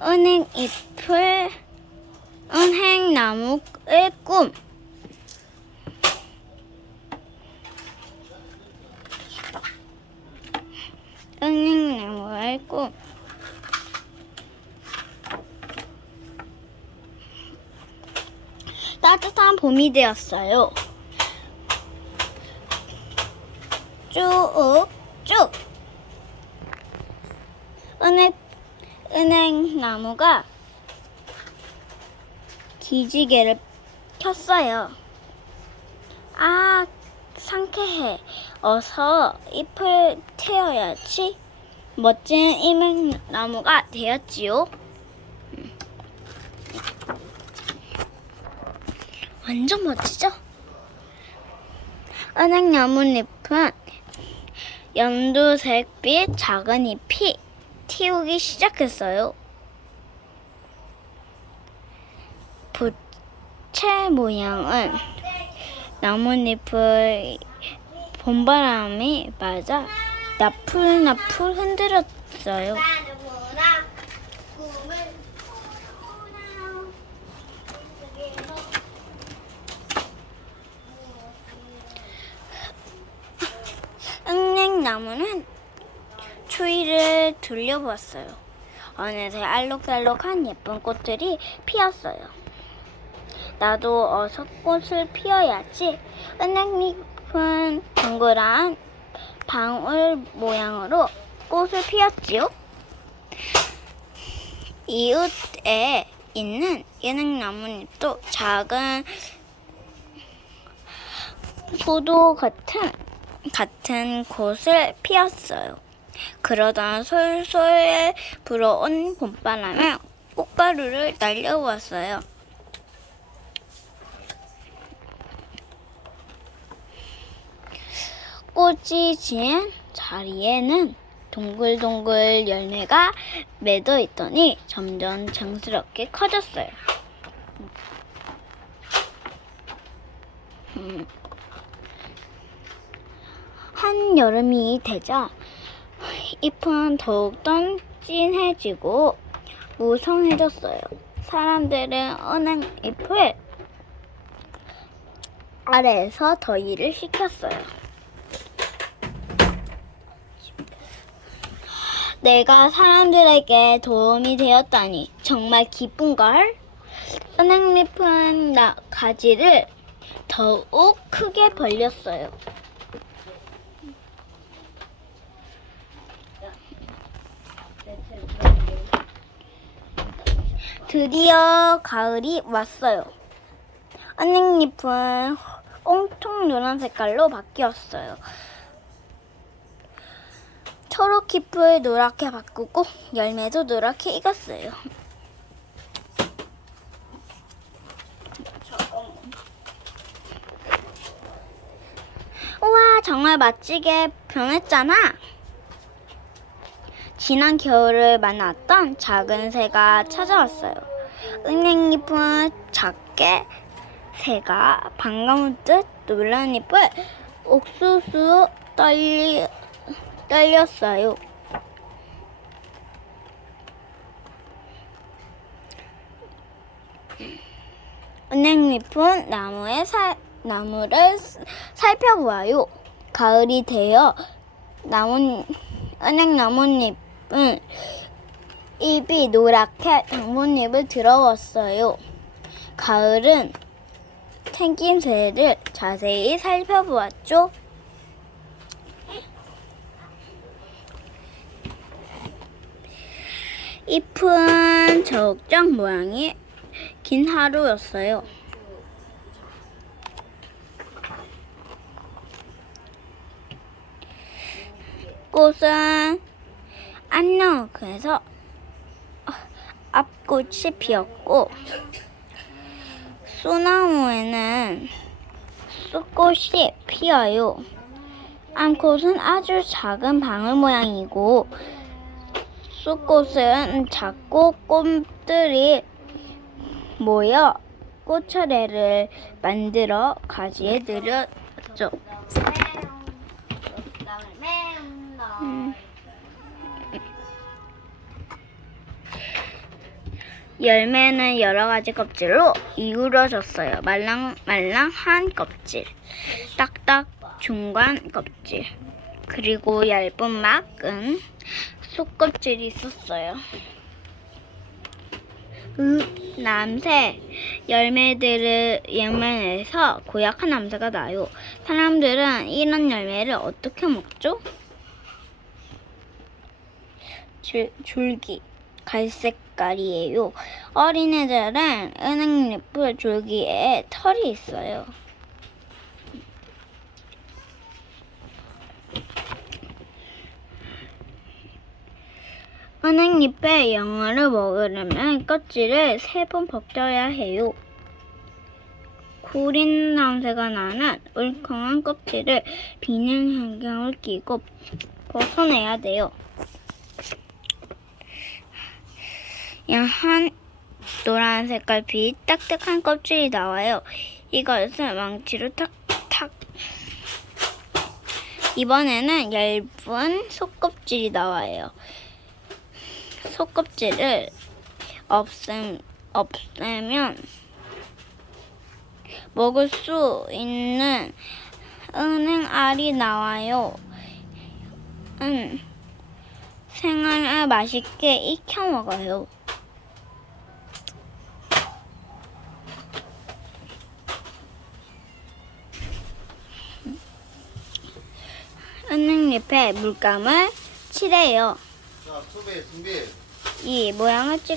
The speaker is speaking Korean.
은행잎을 은행나무의 꿈. 은행나무의 꿈. 따뜻한 봄이 되었어요. 쭉쭉. 은행 은행 나무가 기지개를 켰어요. 아, 상쾌해. 어서 잎을 태워야지. 멋진 은행나무가 되었지요. 음. 완전 멋지죠? 은행 나뭇잎은 연두색빛 작은 잎이 튀우기 시작했어요. 부채 모양은 나뭇잎을 봄바람이 맞아 나풀나풀 흔들었어요. 은행나무는 추위를 둘려보았어요. 어느새 알록달록한 예쁜 꽃들이 피었어요. 나도 어서 꽃을 피워야지. 은행잎은 동그란 방울 모양으로 꽃을 피웠지요. 이웃에 있는 은행나무잎도 작은 포도 같은 같은 곳을 피웠어요. 그러다 솔솔 불어온 봄바람에 꽃가루를 날려보았어요. 꽃이 진 자리에는 동글동글 열매가 맺어 있더니 점점 장스럽게 커졌어요. 음. 한 여름이 되자 잎은 더욱더 진해지고 무성해졌어요. 사람들은 은행 잎을 아래에서 더위를 식혔어요. 내가 사람들에게 도움이 되었다니 정말 기쁜걸? 은행잎은 나 가지를 더욱 크게 벌렸어요. 드디어 가을이 왔어요. 은행잎은 온통 노란 색깔로 바뀌었어요. 초록 잎을 노랗게 바꾸고 열매도 노랗게 익었어요. 우와, 정말 멋지게 변했잖아. 지난 겨울을 만났던 작은 새가 찾아왔어요. 은행잎은 작게 새가 반가운 듯 놀란 잎을 옥수수 떨리, 떨렸어요. 은행잎은 나무에 살, 나무를 스- 살펴보아요. 가을이 되어 나무, 은행 나뭇잎 은 잎이 노랗게 당분잎을 들어왔어요. 가을은 생김새를 자세히 살펴보았죠. 잎은 적정 모양이 긴 하루였어요. 꽃은 안녕그에서 앞꽃이 피었고 소나무에는 쑥꽃이 피어요. 암꽃은 아주 작은 방울 모양이고 쑥꽃은 작고 꽃들이 모여 꽃차례를 만들어 가지에 들였죠. 음. 열매는 여러 가지 껍질로 이루어졌어요. 말랑 말랑한 껍질, 딱딱 중간 껍질, 그리고 얇은 막은 속껍질이 있었어요. 그 남새 열매들을 열매에서 고약한 냄새가 나요. 사람들은 이런 열매를 어떻게 먹죠? 줄, 줄기 갈색깔이에요. 어린애들은 은행잎을 줄기에 털이 있어요. 은행잎에 영어를 먹으려면 껍질을 세 번 벗겨야 해요. 구린 냄새가 나는 울컹한 껍질을 비닐 안경을 끼고 벗어내야 돼요. 야한 노란 색깔 빛 딱딱한 껍질이 나와요. 이것을 망치로 탁탁. 이번에는 얇은 속껍질이 나와요. 속껍질을 없음, 없애면 먹을 수 있는 은행알이 나와요. 은 생알을 맛있게 익혀 먹어요. 은행잎에 물감을 칠해요. 자, 수비, 준비. 이 모양을 찍